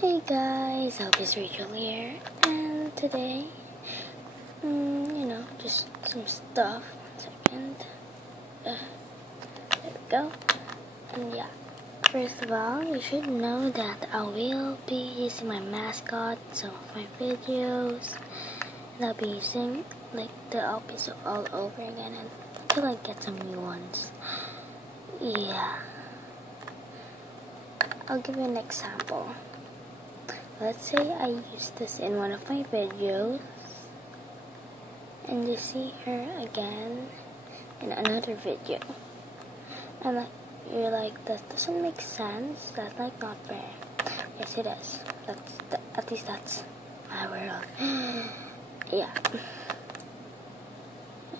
Hey guys, Elvis Rachel here, and today, just some stuff. 1 second. There we go. And yeah, first of all, you should know that I will be using my mascot in some of my videos, and I'll be using like the episode all over again until I get some new ones. Yeah, I'll give you an example. Let's say I use this in one of my videos, and you see her again in another video. And you're like, that doesn't make sense. That's like not fair. Yes, it is. At least that's my world. Yeah.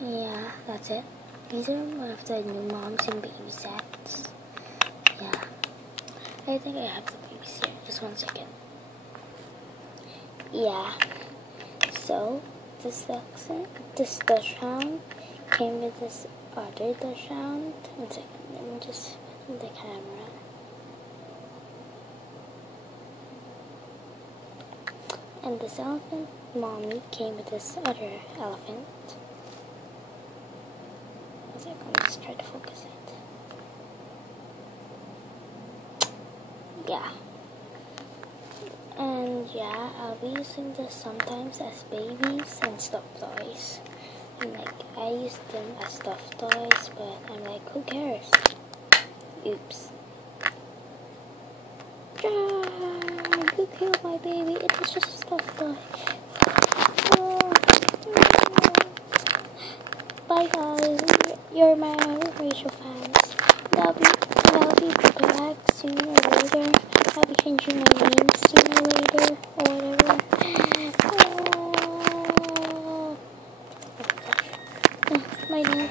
Yeah, that's it. These are one of the new moms and baby sets. Yeah. I think I have the babies here. Just 1 second. Yeah, so this Dachshund came with this other Dachshund. 1 second, let me just put the camera. And this elephant mommy came with this other elephant. 1 second, let me just try to focus it. Yeah. And yeah, I'll be using this sometimes as babies and stuffed toys. And like, I use them as stuffed toys, but I'm like, who cares? Oops. You killed my baby. It was just a stuffed toy. Oh. Bye guys. You're my Rachel fans. I'll be back sooner or later. I'll be changing my name sooner or later, or whatever. My name,